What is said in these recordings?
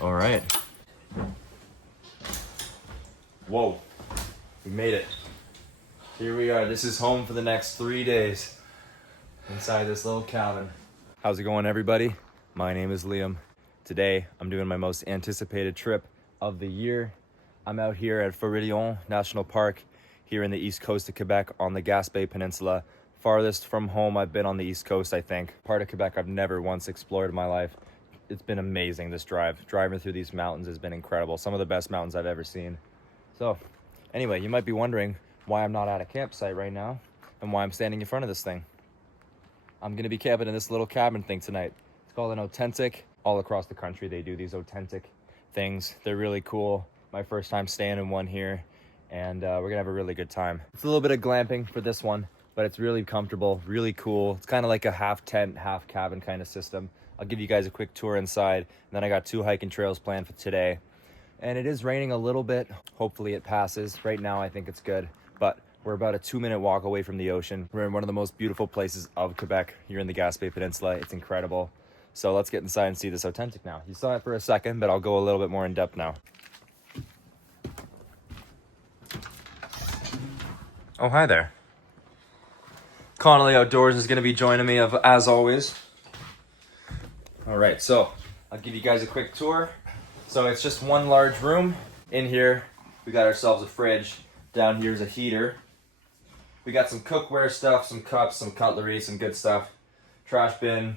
All right. Whoa, we made it. Here we are. This is home for the next 3 days inside this little cabin. How's it going, everybody? My name is Liam. Today, I'm doing my most anticipated trip of the year. I'm out here at Forillon National Park here in the east coast of Quebec on the Gaspé Peninsula. Farthest from home I've been on the east coast, I think. Part of Quebec I've never once explored in my life. It's been amazing, this drive. Driving through these mountains has been incredible. Some of the best mountains I've ever seen. So, anyway, you might be wondering why I'm not at a campsite right now and why I'm standing in front of this thing. I'm gonna be camping in this little cabin thing tonight. It's called an authentic. All across the country, they do these authentic things. They're really cool. My first time staying in one here, and we're gonna have a really good time. It's a little bit of glamping for this one, but it's really comfortable, really cool. It's kind of like a half tent, half cabin kind of system. I'll give you guys a quick tour inside, and then I got 2 hiking trails planned for today. And it is raining a little bit. Hopefully it passes. Right now I think it's good, but we're about a 2-minute walk away from the ocean. We're in one of the most beautiful places of Quebec here in the Gaspé Peninsula. It's incredible. So let's get inside and see this authentic now. You saw it for a second, but I'll go a little bit more in depth now. Oh, hi there. Connolly Outdoors is gonna be joining me as always. All right, so I'll give you guys a quick tour. So it's just one large room. In here, we got ourselves a fridge. Down here's a heater. We got some cookware stuff, some cups, some cutlery, some good stuff. Trash bin.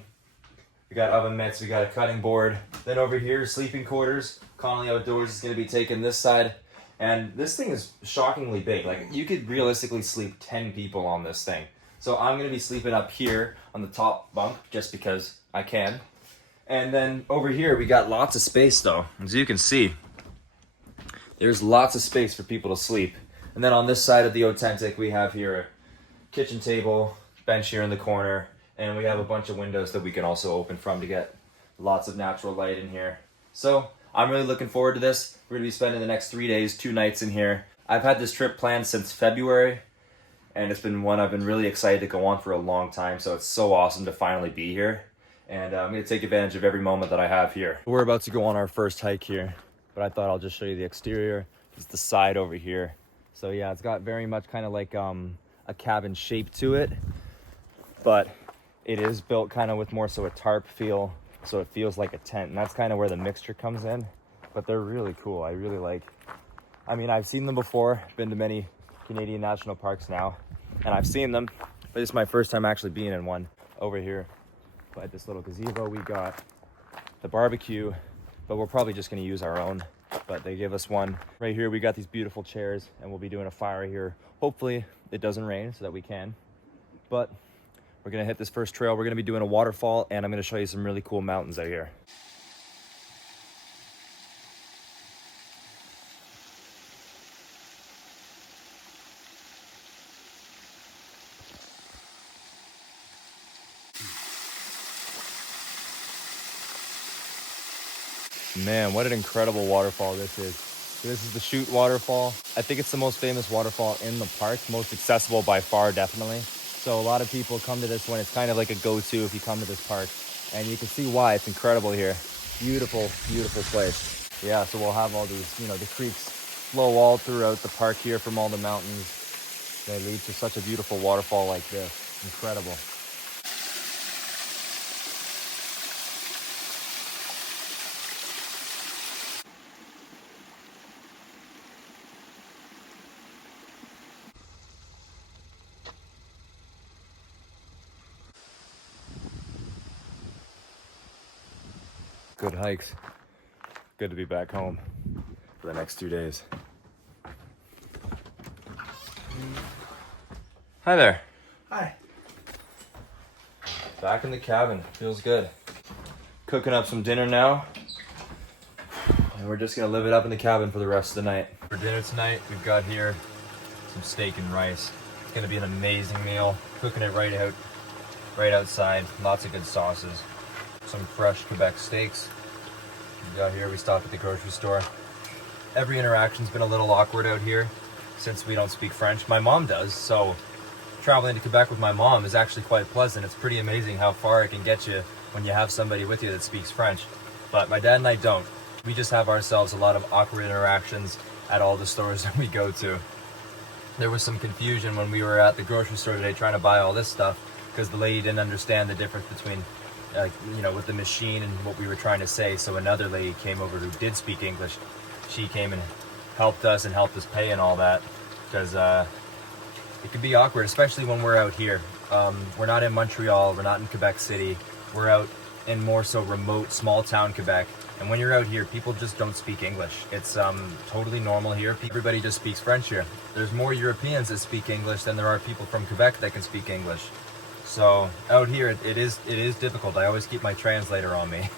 We got oven mitts, we got a cutting board. Then over here, sleeping quarters. Connolly Outdoors is gonna be taking this side. And this thing is shockingly big. Like, you could realistically sleep 10 people on this thing. So I'm gonna be sleeping up here on the top bunk, just because I can. And then over here, we got lots of space though. As you can see, there's lots of space for people to sleep. And then on this side of the authentic, we have here a kitchen table, bench here in the corner, and we have a bunch of windows that we can also open from to get lots of natural light in here. So I'm really looking forward to this. We're gonna be spending the next 3 days, 2 nights in here. I've had this trip planned since February, and it's been one I've been really excited to go on for a long time. So it's so awesome to finally be here. And I'm gonna take advantage of every moment that I have here. We're about to go on our first hike here, but I thought I'll just show you the exterior. It's the side over here. So yeah, it's got very much kind of like a cabin shape to it, but it is built kind of with more so a tarp feel, so it feels like a tent, and that's kind of where the mixture comes in. But they're really cool. I really like, I mean, I've seen them before, been to many Canadian national parks now, and I've seen them, but this is my first time actually being in one. Over here by this little gazebo, we got the barbecue, but we're probably just gonna use our own, but they give us one. Right here we got these beautiful chairs, and we'll be doing a fire here. Hopefully it doesn't rain so that we can, but we're gonna hit this first trail. We're gonna be doing a waterfall, and I'm gonna show you some really cool mountains out here. Man, what an incredible waterfall this is. So this is the Chute waterfall. I think it's the most famous waterfall in the park, most accessible by far, definitely. So a lot of people come to this one. It's kind of like a go-to if you come to this park. And you can see why. It's incredible here. Beautiful, beautiful place. Yeah, so we'll have all these, you know, the creeks flow all throughout the park here from all the mountains. They lead to such a beautiful waterfall like this. Incredible. Good hikes. Good to be back home for the next 2 days. Hi there. Hi. Back in the cabin. Feels good. Cooking up some dinner now. And we're just gonna live it up in the cabin for the rest of the night. For dinner tonight, we've got here some steak and rice. It's gonna be an amazing meal. Cooking it right outside. Lots of good sauces. Some fresh Quebec steaks. We got here, we stopped at the grocery store. Every interaction's been a little awkward out here since we don't speak French. My mom does, so traveling to Quebec with my mom is actually quite pleasant. It's pretty amazing how far it can get you when you have somebody with you that speaks French. But my dad and I don't. We just have ourselves a lot of awkward interactions at all the stores that we go to. There was some confusion when we were at the grocery store today trying to buy all this stuff because the lady didn't understand the difference between, with the machine and what we were trying to say. So another lady came over who did speak English. She came and helped us pay and all that, because it can be awkward, especially when we're out here. We're not in Montreal, we're not in Quebec City, we're out in more so remote, small town Quebec. And when you're out here, people just don't speak English. It's totally normal here. Everybody just speaks French here. There's more Europeans that speak English than there are people from Quebec that can speak English. So out here, it is difficult. I always keep my translator on me.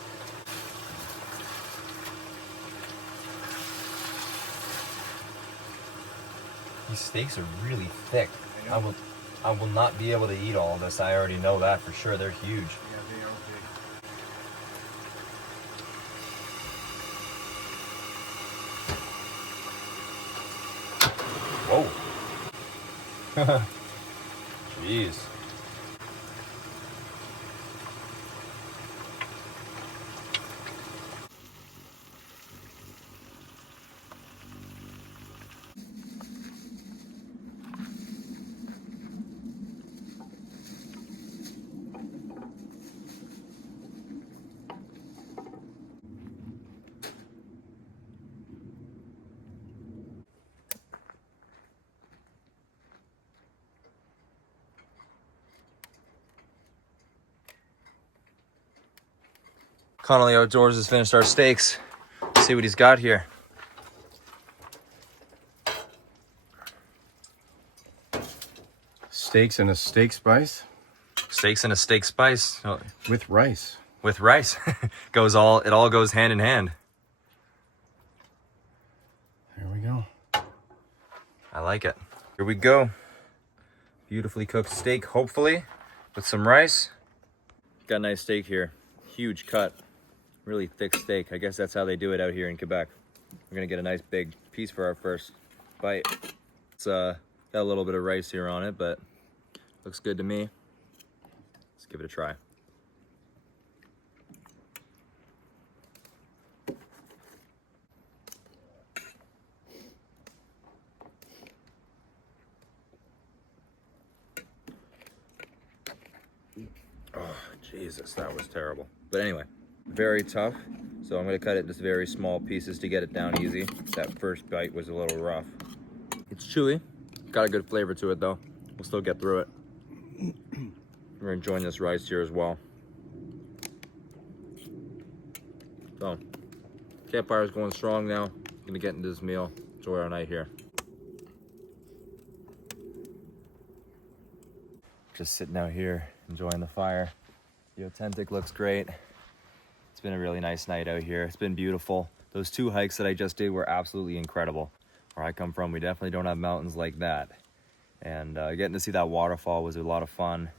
These steaks are really thick. I will not be able to eat all of this. I already know that for sure. They're huge. Yeah, they are Whoa. Jeez. Connolly Outdoors has finished our steaks. Let's see what he's got here. steaks and a steak spice Steaks and a steak spice. Oh, with rice. with rice. It all goes hand in hand. There we go. I like it. Here we go. Beautifully cooked steak, hopefully, with some rice. Got a nice steak here. Huge cut. Really thick steak. I guess that's how they do it out here in Quebec. We're gonna get a nice big piece for our first bite. It's got a little bit of rice here on it, but looks good to me. Let's give it a try. Oh, Jesus, that was terrible. But anyway, very tough. So I'm gonna cut it into very small pieces to get it down easy. That first bite was a little rough. It's chewy. Got a good flavor to it though. We'll still get through it. We're enjoying this rice here as well. So, campfire's going strong now. Gonna get into this meal. Enjoy our night here. Just sitting out here, enjoying the fire. The authentic looks great. It's been a really nice night out here. It's been beautiful. Those 2 hikes that I just did were absolutely incredible. Where I come from, we definitely don't have mountains like that. And getting to see that waterfall was a lot of fun.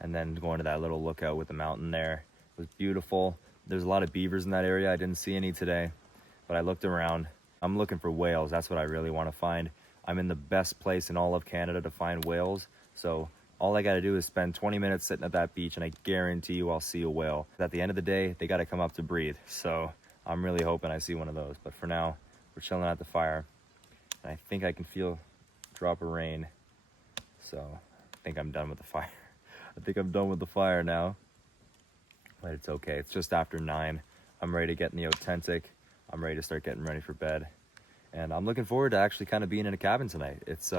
And then going to that little lookout with the mountain there was beautiful. There's a lot of beavers in that area. I didn't see any today, but I looked around. I'm looking for whales. That's what I really want to find. I'm in the best place in all of Canada to find whales. So all I got to do is spend 20 minutes sitting at that beach and I guarantee you I'll see a whale. At the end of the day, they got to come up to breathe. So I'm really hoping I see one of those. But for now, we're chilling at the fire. And I think I can feel a drop of rain. So I think I'm done with the fire. I think I'm done with the fire now. But it's okay. It's just after 9. I'm ready to get in the authentic. I'm ready to start getting ready for bed. And I'm looking forward to actually kind of being in a cabin tonight. It's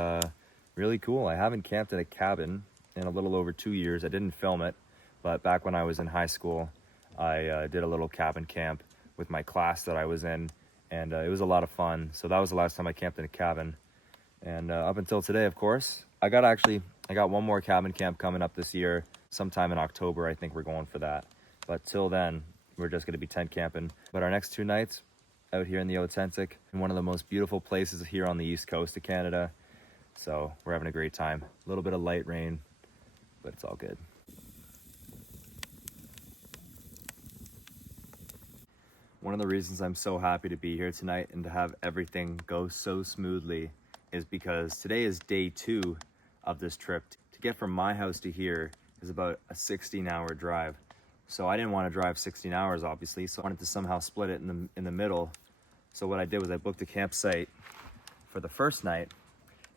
really cool. I haven't camped in a cabin in a little over 2 years. I didn't film it, but back when I was in high school, I did a little cabin camp with my class that I was in, and it was a lot of fun. So that was the last time I camped in a cabin. And up until today, of course, I got one more cabin camp coming up this year. Sometime in October, I think we're going for that. But till then, we're just going to be tent camping. But our next 2 nights out here in the authentic, in one of the most beautiful places here on the east coast of Canada. So we're having a great time. A little bit of light rain, but it's all good. One of the reasons I'm so happy to be here tonight and to have everything go so smoothly is because today is day 2 of this trip. To get from my house to here is about a 16-hour drive. So I didn't want to drive 16 hours, obviously, so I wanted to somehow split it in the middle. So what I did was I booked a campsite for the first night,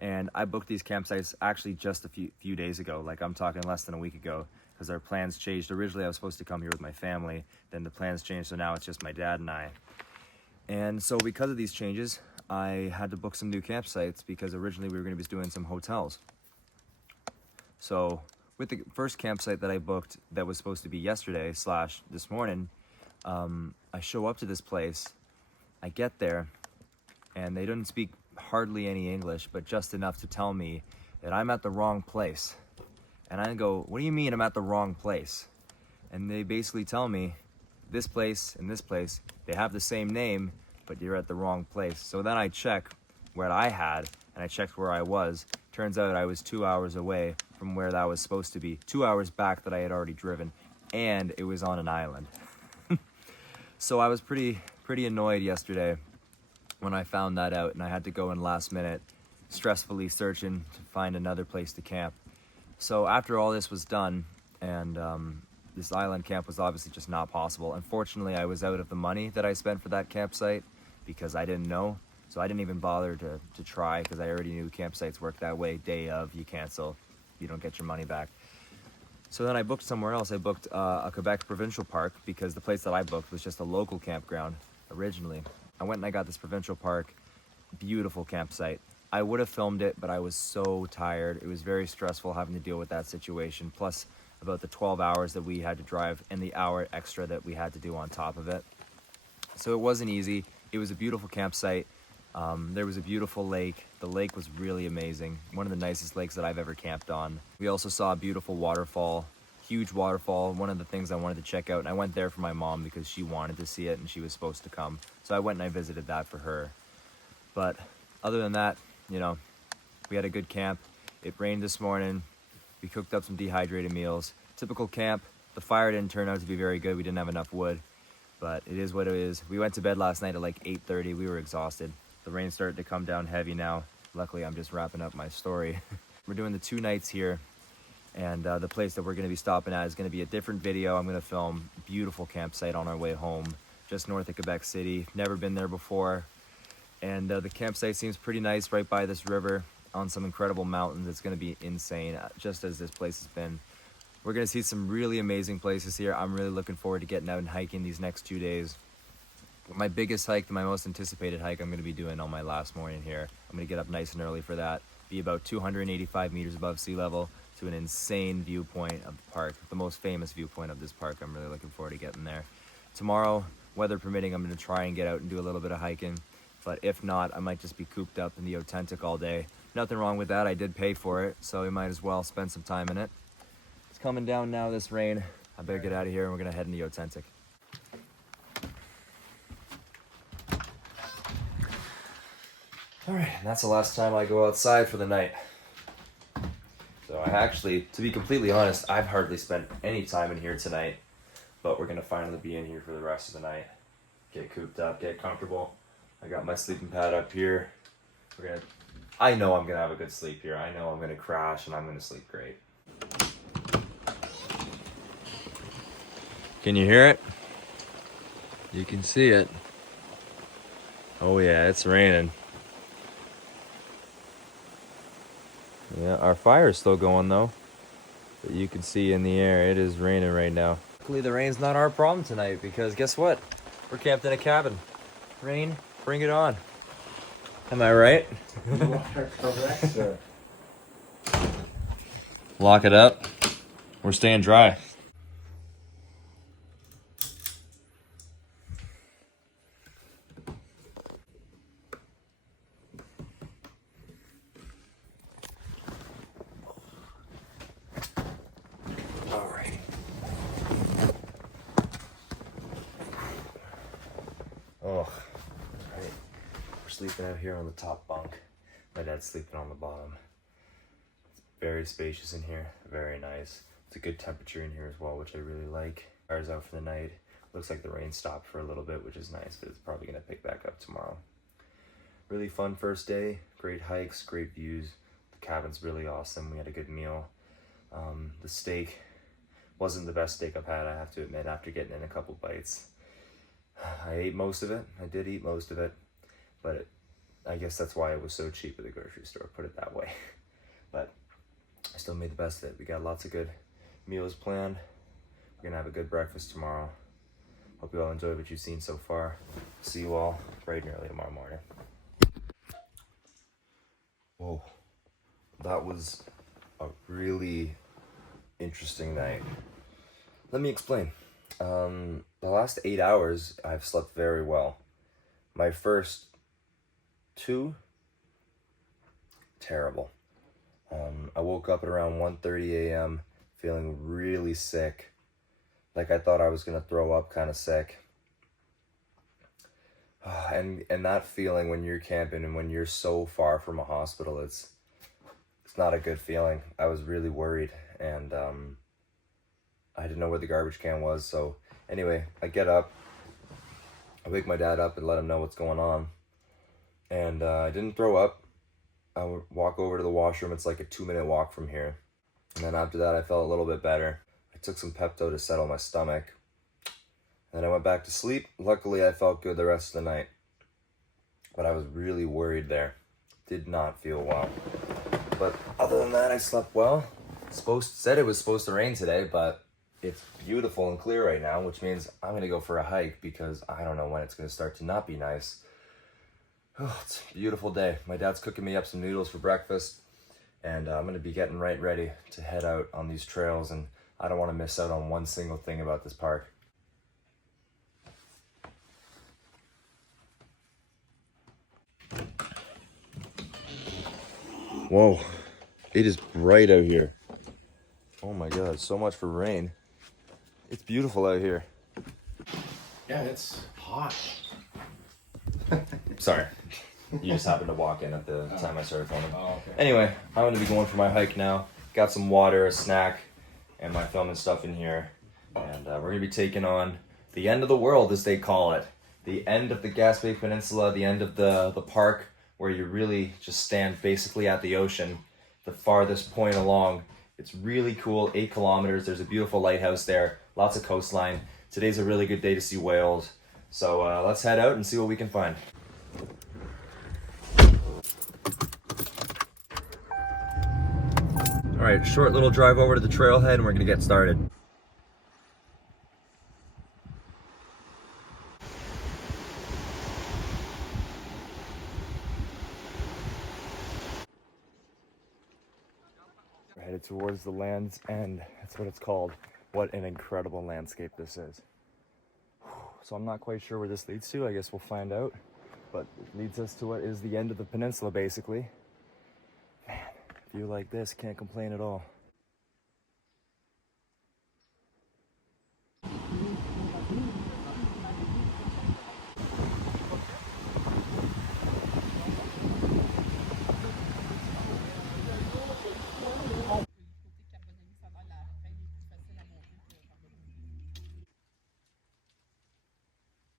and I booked these campsites actually just a few days ago. Like, I'm talking less than a week ago, because our plans changed. Originally, I was supposed to come here with my family. Then the plans changed, so now it's just my dad and I. And so because of these changes, I had to book some new campsites, because originally we were going to be doing some hotels. So with the first campsite that I booked that was supposed to be yesterday / this morning, I show up to this place. I get there, and they didn't speak hardly any English, but just enough to tell me that I'm at the wrong place. And I go, what do you mean I'm at the wrong place? And they basically tell me, this place and this place, they have the same name, but you're at the wrong place. So then I check what I had, and I checked where I was. Turns out I was 2 hours away from where that was supposed to be. 2 hours back that I had already driven, and it was on an island. So I was pretty annoyed yesterday when I found that out, and I had to go in last minute, stressfully searching to find another place to camp. So after all this was done, and this island camp was obviously just not possible. Unfortunately, I was out of the money that I spent for that campsite, because I didn't know. So I didn't even bother to try, because I already knew campsites work that way. Day of, you cancel, you don't get your money back. So then I booked somewhere else. I booked a Quebec provincial park, because the place that I booked was just a local campground originally. I went and I got this provincial park, beautiful campsite. I would have filmed it, but I was so tired. It was very stressful having to deal with that situation, plus about the 12 hours that we had to drive and the hour extra that we had to do on top of it. So it wasn't easy. It was a beautiful campsite. There was a beautiful lake. The lake was really amazing. One of the nicest lakes that I've ever camped on. We also saw a beautiful waterfall, huge waterfall. One of the things I wanted to check out, and I went there for my mom because she wanted to see it and she was supposed to come. So I went and I visited that for her. But other than that, you know, we had a good camp. It rained this morning. We cooked up some dehydrated meals. Typical camp. The fire didn't turn out to be very good. We didn't have enough wood, but it is what it is. We went to bed last night at like 8:30. We were exhausted. The rain started to come down heavy now. Luckily, I'm just wrapping up my story. We're doing the 2 nights here, and the place that we're going to be stopping at is going to be a different video. I'm going to film beautiful campsite on our way home, just north of Quebec City. Never been there before. And the campsite seems pretty nice right by this river on some incredible mountains. It's going to be insane, just as this place has been. We're going to see some really amazing places here. I'm really looking forward to getting out and hiking these next 2 days. My biggest hike, my most anticipated hike, I'm going to be doing on my last morning here. I'm going to get up nice and early for that. Be about 285 meters above sea level to an insane viewpoint of the park, the most famous viewpoint of this park. I'm really looking forward to getting there. Tomorrow, weather permitting, I'm going to try and get out and do a little bit of hiking. But if not, I might just be cooped up in the Authentic all day. Nothing wrong with that. I did pay for it, so we might as well spend some time in it. It's coming down now, this rain. I better get out of here, and we're going to head in the Authentic. All right, and that's the last time I go outside for the night. So I actually, to be completely honest, I've hardly spent any time in here tonight. But we're going to finally be in here for the rest of the night. Get cooped up, get comfortable. I got my sleeping pad up here. I know I'm gonna have a good sleep here. I know I'm gonna crash and I'm gonna sleep great. Can you hear it? You can see it. Oh yeah, it's raining. Yeah, our fire's still going though. But you can see in the air, it is raining right now. Luckily the rain's not our problem tonight, because guess what? We're camped in a cabin. Rain, bring it on. Am I right? You are correct, sir. Lock it up. We're staying dry. All right. Oh, right. We're sleeping out here on the top bunk. My dad's sleeping on the bottom. It's very spacious in here, very nice. It's a good temperature in here as well, which I really like. Fire's out for the night. Looks like the rain stopped for a little bit, which is nice, but it's probably gonna pick back up tomorrow. Really fun first day, great hikes, great views. The cabin's really awesome. We had a good meal. The steak Wasn't the best steak I've had, I have to admit, after getting in a couple bites. I ate most of it. I did eat most of it, but I guess that's why it was so cheap at the grocery store, put it that way. But I still made the best of it. We got lots of good meals planned. We're gonna have a good breakfast tomorrow. Hope you all enjoyed what you've seen so far. See you all bright and early tomorrow morning. Whoa, that was a really interesting night. Let me explain. The last 8 hours, I've slept very well. My first 2, terrible. I woke up at around 1:30 a.m. feeling really sick. Like I thought I was gonna throw up, kind of sick. And that feeling when you're camping and when you're so far from a hospital, it's not a good feeling. I was really worried, and I didn't know where the garbage can was. So anyway, I get up, I wake my dad up and let him know what's going on. And I didn't throw up. I would walk over to the washroom. It's like a 2-minute walk from here. And then after that, I felt a little bit better. I took some Pepto to settle my stomach. Then I went back to sleep. Luckily, I felt good the rest of the night. But I was really worried there. Did not feel well. But other than that, I slept well. Said it was supposed to rain today, but it's beautiful and clear right now, which means I'm going to go for a hike because I don't know when it's going to start to not be nice. Oh, it's a beautiful day. My dad's cooking me up some noodles for breakfast, and I'm going to be getting right ready to head out on these trails, and I don't want to miss out on one single thing about this park. Whoa, it is bright out here. Oh my God, so much for rain. It's beautiful out here. Yeah, it's hot. Sorry, you just happened to walk in at the time I started filming. Oh, okay. Anyway, I'm gonna be going for my hike now. Got some water, a snack, and my filming stuff in here. And we're gonna be taking on the end of the world, as they call it. The end of the Gaspé Peninsula, the end of the park, where you really just stand basically at the ocean, the farthest point along. It's really cool, 8 kilometers. There's a beautiful lighthouse there, lots of coastline. Today's a really good day to see whales. So let's head out and see what we can find. All right, short little drive over to the trailhead and we're gonna get started. We're headed towards the Land's End. That's what it's called. What an incredible landscape this is. So I'm not quite sure where this leads to. I guess we'll find out. But it leads us to what is the end of the peninsula, basically. Man, a view like this, can't complain at all.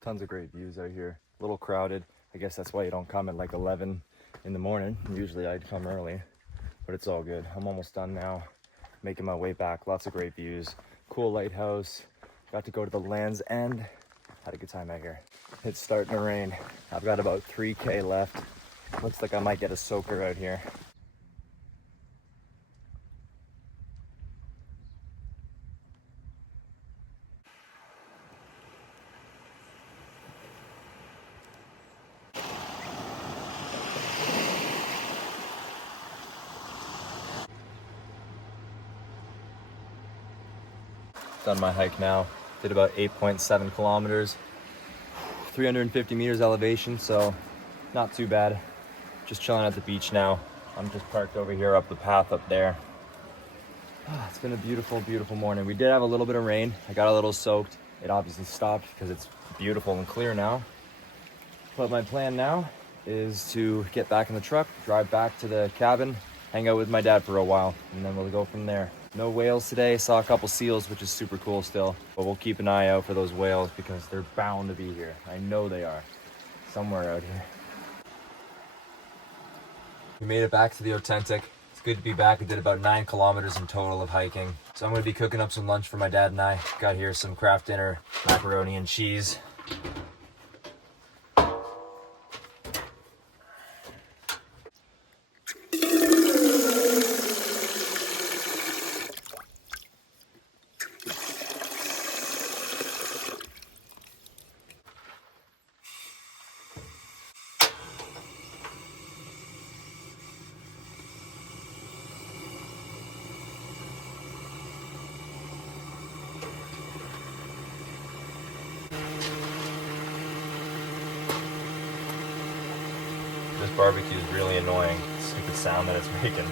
Tons of great views out here. A little crowded. I guess that's why you don't come at like 11 in the morning. Usually I'd come early, but it's all good. I'm almost done now. Making my way back. Lots of great views. Cool lighthouse. Got to go to the Land's End. Had a good time out here. It's starting to rain. I've got about 3K left. Looks like I might get a soaker out here. Done my hike now. Did about 8.7 kilometers, 350 meters elevation, so not too bad. Just chilling at the beach now. I'm just parked over here up the path up there. It's been a beautiful, beautiful morning. We did have a little bit of rain. I got a little soaked. It obviously stopped because it's beautiful and clear now. But my plan now is to get back in the truck, drive back to the cabin, hang out with my dad for a while, and then we'll go from there. No whales today. Saw a couple seals, which is super cool still. But we'll keep an eye out for those whales because they're bound to be here. I know they are. Somewhere out here. We made it back to the Authentic. It's It's good to be back. I did about 9 kilometers in total of hiking. So I'm going to be cooking up some lunch for my dad and I. Got here some craft dinner, macaroni and cheese. This barbecue is really annoying. Stupid sound that it's making.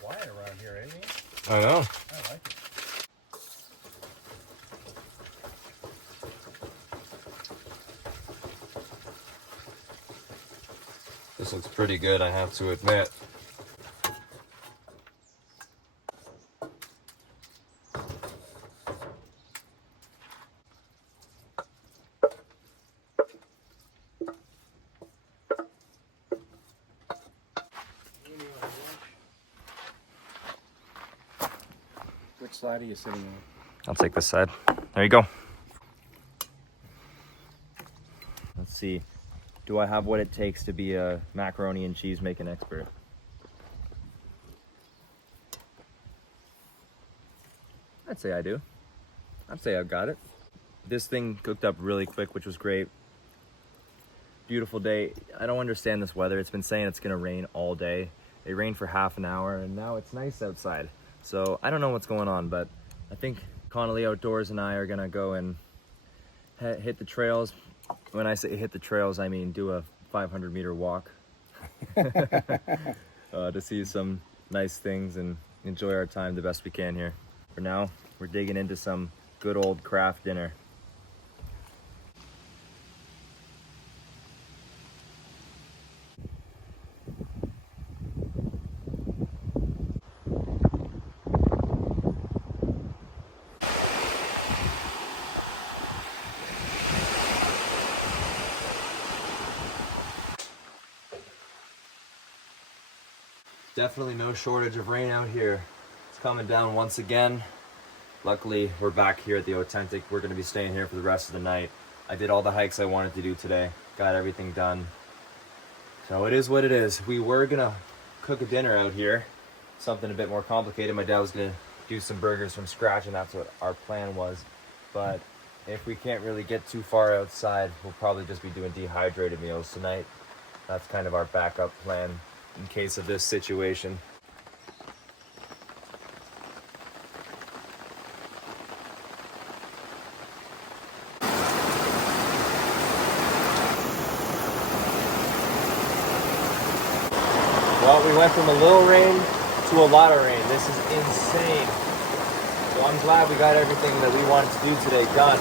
Quiet around here, ain't it? I know. I like it. This looks pretty good, I have to admit. Which side are you sitting on? I'll take this side. There you go. Let's see. Do I have what it takes to be a macaroni and cheese making expert? I'd say I do. I'd say I've got it. This thing cooked up really quick, which was great. Beautiful day. I don't understand this weather. It's been saying it's gonna rain all day. It rained for half an hour and now it's nice outside. So I don't know what's going on, but I think Connolly Outdoors and I are gonna go and hit the trails. When I say hit the trails, I mean do a 500-meter walk to see some nice things and enjoy our time the best we can here. For now, we're digging into some good old craft dinner. Definitely no shortage of rain out here. It's coming down once again. Luckily, we're back here at the Authentic. We're gonna be staying here for the rest of the night. I did all the hikes I wanted to do today. Got everything done. So it is what it is. We were gonna cook a dinner out here. Something a bit more complicated. My dad was gonna do some burgers from scratch and that's what our plan was. But if we can't really get too far outside, we'll probably just be doing dehydrated meals tonight. That's kind of our backup plan in case of this situation. Well, we went from a little rain to a lot of rain. This is insane. So I'm glad we got everything that we wanted to do today done.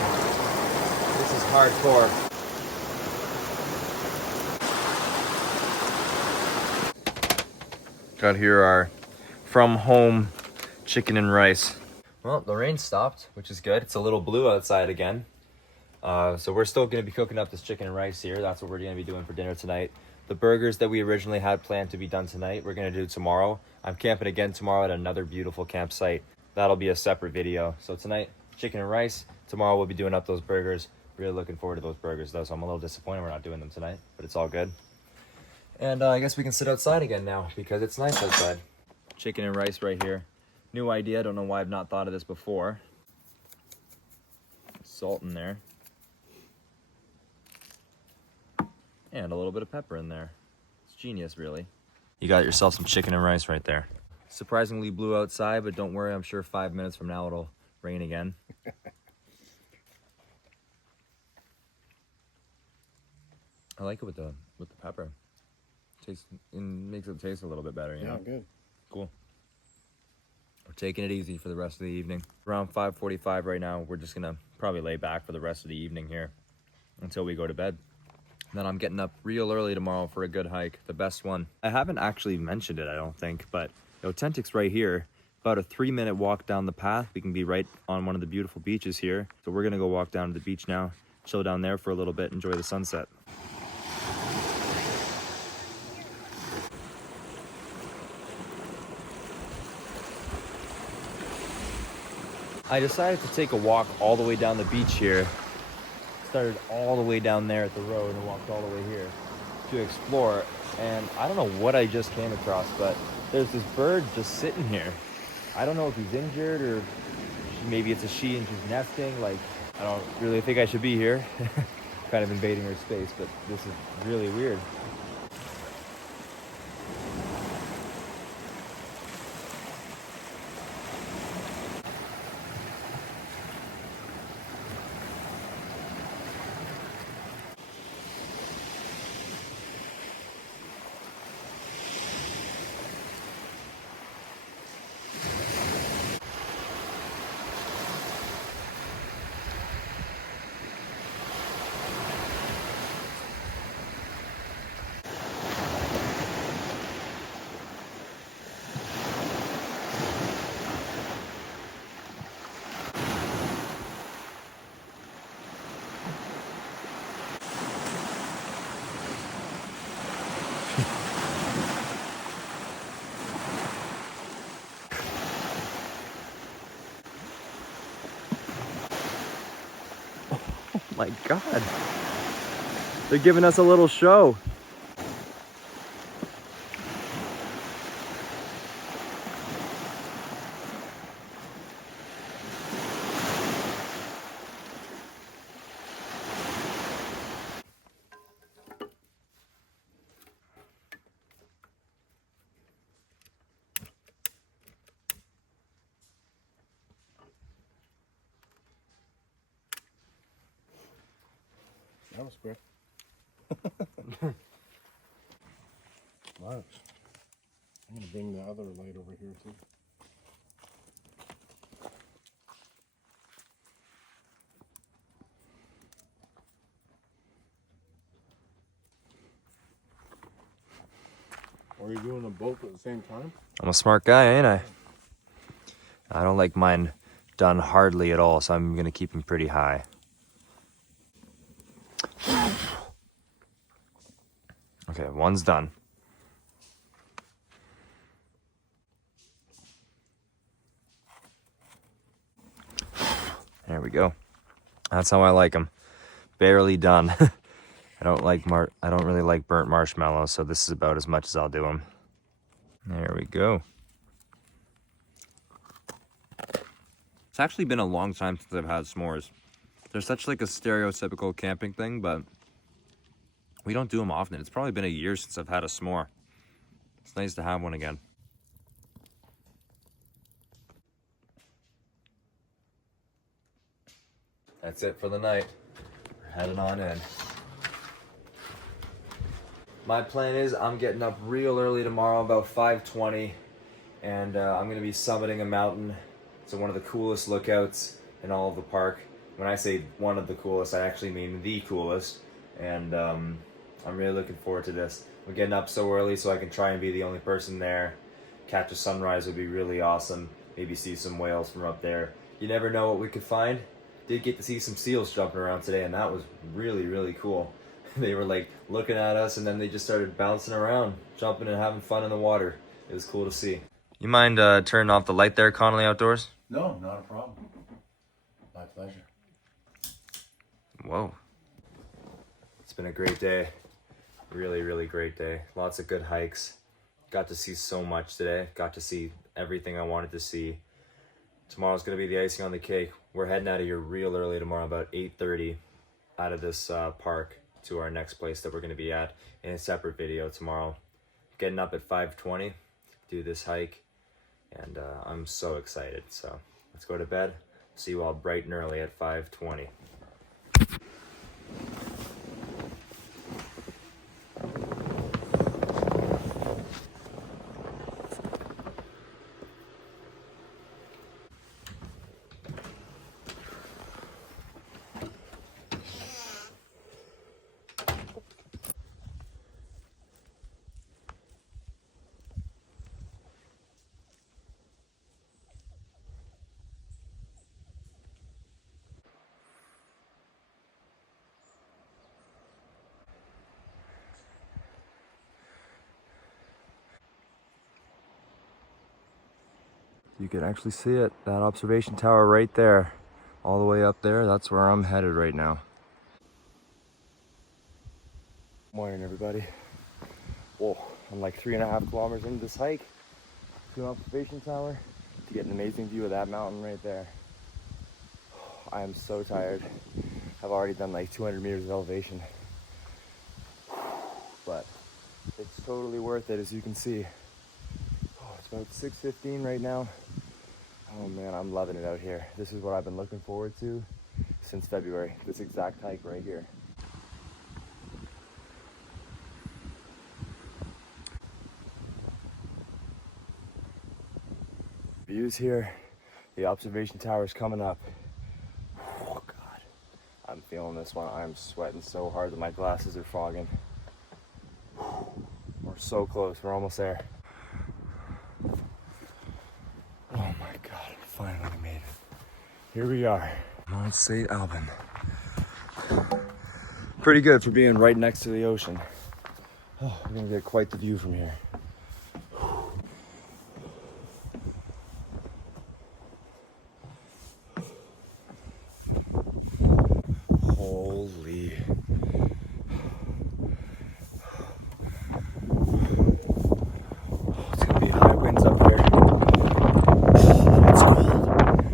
This is hardcore. Got here our from home chicken and rice. Well, the rain stopped, which is good. It's a little blue outside again. So we're still gonna be cooking up this chicken and rice here. That's what we're gonna be doing for dinner tonight. The burgers that we originally had planned to be done tonight, we're gonna do tomorrow. I'm camping again tomorrow at another beautiful campsite. That'll be a separate video. So tonight, chicken and rice. Tomorrow we'll be doing up those burgers. Really looking forward to those burgers though, so I'm a little disappointed we're not doing them tonight, but it's all good. And I guess we can sit outside again now because it's nice outside. Chicken and rice right here. New idea, don't know why I've not thought of this before. Salt in there. And a little bit of pepper in there. It's genius, really. You got yourself some chicken and rice right there. Surprisingly blue outside, but don't worry, I'm sure 5 minutes from now it'll rain again. I like it with the pepper. Tastes, it makes it taste a little bit better, you know? Good. Cool. We're taking it easy for the rest of the evening. Around 5:45 right now. We're just gonna probably lay back for the rest of the evening here until we go to bed. Then I'm getting up real early tomorrow for a good hike, the best one. I haven't actually mentioned it, I don't think, but Authentic's right here. About a 3-minute walk down the path. We can be right on one of the beautiful beaches here. So we're gonna go walk down to the beach now, chill down there for a little bit, enjoy the sunset. I decided to take a walk all the way down the beach here. Started all the way down there at the road and walked all the way here to explore. And I don't know what I just came across, but there's this bird just sitting here. I don't know if he's injured or maybe it's a she and she's nesting. Like, I don't really think I should be here. Kind of invading her space, but this is really weird. My God, they're giving us a little show. That was quick. Nice. I'm gonna bring the other light over here too. Are you doing them both at the same time? I'm a smart guy, ain't I? I don't like mine done hardly at all, so I'm gonna keep them pretty high. Okay, one's done. There we go. That's how I like them. Barely done. I don't really like burnt marshmallows, so this is about as much as I'll do them. There we go. It's actually been a long time since I've had s'mores. They're such like a stereotypical camping thing, but we don't do them often. It's probably been a year since I've had a s'more. It's nice to have one again. That's it for the night. We're heading on in. My plan is I'm getting up real early tomorrow, about 5:20, and I'm going to be summiting a mountain. It's one of the coolest lookouts in all of the park. When I say one of the coolest, I actually mean the coolest, and I'm really looking forward to this. I'm getting up so early so I can try and be the only person there. Catch a sunrise would be really awesome. Maybe see some whales from up there. You never know what we could find. Did get to see some seals jumping around today, and that was really, really cool. They were like looking at us, and then they just started bouncing around, jumping and having fun in the water. It was cool to see. You mind turning off the light there, Connolly Outdoors? No, not a problem. My pleasure. Whoa. It's been a great day. Really, really great day. Lots of good hikes. Got to see so much today. Got to see everything I wanted to see. Tomorrow's going to be the icing on the cake. We're heading out of here real early tomorrow, about 8:30, out of this park to our next place that we're going to be at in a separate video tomorrow. Getting up at 5:20, do this hike, and I'm so excited. So let's go to bed. See you all bright and early at 5:20. You can actually see it, that observation tower right there, all the way up there. That's where I'm headed right now. Morning, everybody. Whoa, I'm like 3.5 kilometers into this hike to an observation tower to get an amazing view of that mountain right there. I am so tired. I've already done like 200 meters of elevation, but it's totally worth it, as you can see. Oh, it's about 6:15 right now. Oh man, I'm loving it out here. This is what I've been looking forward to since February, this exact hike right here. Views here, the observation tower is coming up. Oh God, I'm feeling this one. I'm sweating so hard that my glasses are fogging. We're so close, we're almost there. Oh my God, finally made it. Here we are, Mount St. Alban. Pretty good for being right next to the ocean. Oh, we're gonna get quite the view from here. Holy. It's gonna be high winds up here. Oh, it's cold.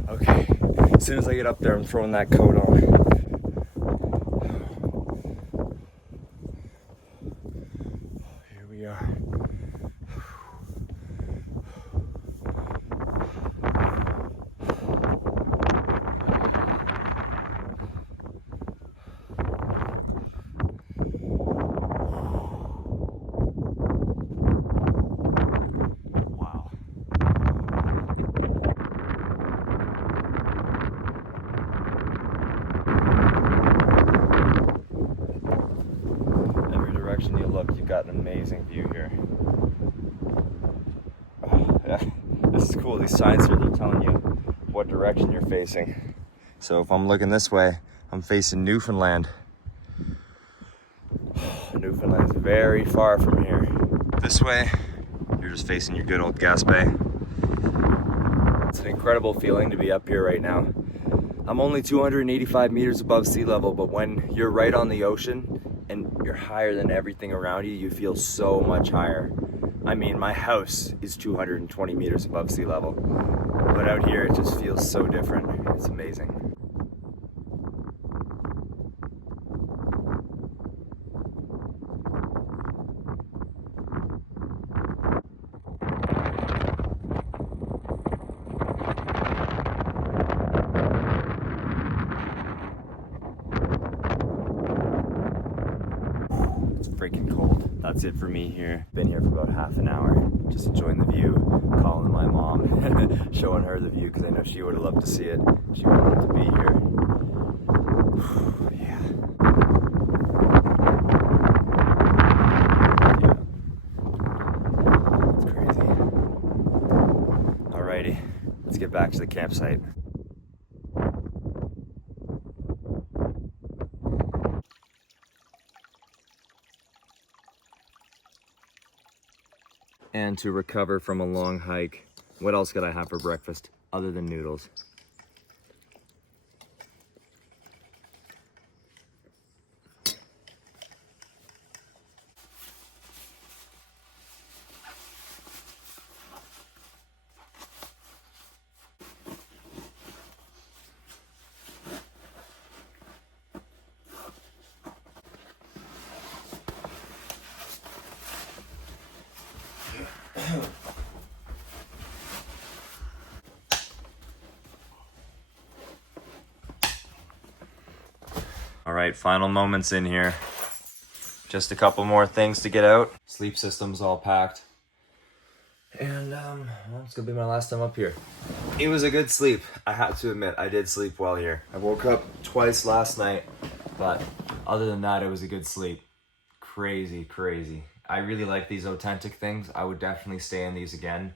Okay, as soon as I get up there, I'm throwing that coat on. Here we are. Direction you look, you've got an amazing view here. Oh, yeah, this is cool. These signs here, they're telling you what direction you're facing. So if I'm looking this way, I'm facing Newfoundland. Newfoundland's very far from here. This way, you're just facing your good old Gaspé. It's an incredible feeling to be up here right now. I'm only 285 meters above sea level, but when you're right on the ocean and you're higher than everything around you, you feel so much higher. I mean, my house is 220 meters above sea level, but out here it just feels so different. It's amazing. Freaking cold. That's it for me here. Been here for about half an hour, just enjoying the view, calling my mom, showing her the view because I know she would have loved to see it. She would have loved to be here. Yeah. It's crazy. Alrighty, let's get back to the campsite. And to recover from a long hike, what else could I have for breakfast other than noodles? All right, final moments in here. Just a couple more things to get out. Sleep system's all packed. And well, it's gonna be my last time up here. It was a good sleep. I have to admit, I did sleep well here. I woke up twice last night, but other than that, it was a good sleep. Crazy, crazy. I really like these authentic things. I would definitely stay in these again.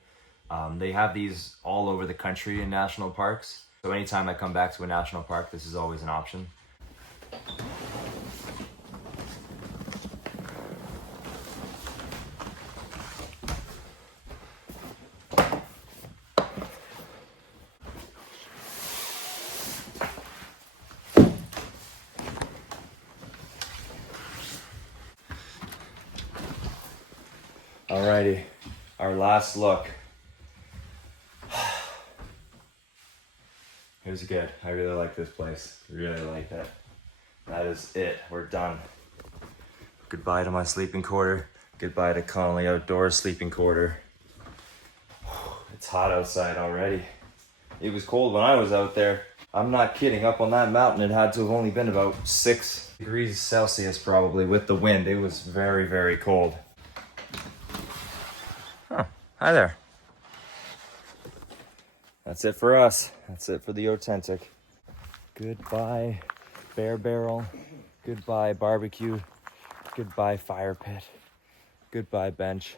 They have these all over the country in national parks. So anytime I come back to a national park, this is always an option. Alrighty, our last look. It was good. I really like this place. Really like it. That is it. We're done. Goodbye to my sleeping quarter. Goodbye to Connolly Outdoors sleeping quarter. It's hot outside already. It was cold when I was out there. I'm not kidding. Up on that mountain, it had to have only been about 6 degrees Celsius probably with the wind. It was very, very cold. Oh, hi there. That's it for us. That's it for the authentic. Goodbye bear barrel. Goodbye barbecue. Goodbye fire pit. Goodbye bench.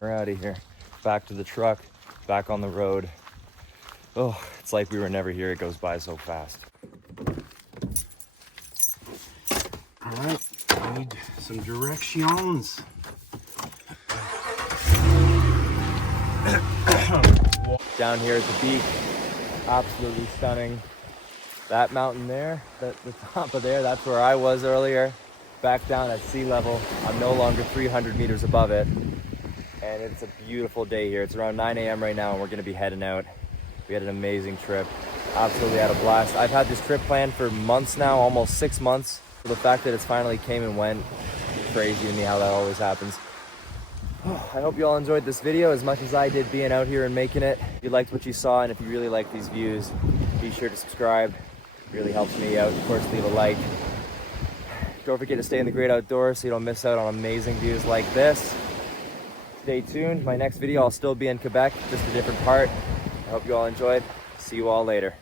We're out of here. Back to the truck. Back on the road. Oh, it's like we were never here. It goes by so fast. All right, I need some directions. Down here at the beach, absolutely stunning. That mountain there, the top of there, that's where I was earlier. Back down at sea level, I'm no longer 300 meters above it. And it's a beautiful day here. It's around 9 a.m. right now and we're gonna be heading out. We had an amazing trip, absolutely had a blast. I've had this trip planned for months now, almost 6 months. So the fact that it's finally came and went, crazy to me how that always happens. I hope you all enjoyed this video as much as I did being out here and making it. If you liked what you saw and if you really like these views, be sure to subscribe. It really helps me out. Of course, leave a like. Don't forget to stay in the great outdoors so you don't miss out on amazing views like this. Stay tuned. My next video, I'll still be in Quebec, just a different part. I hope you all enjoyed. See you all later.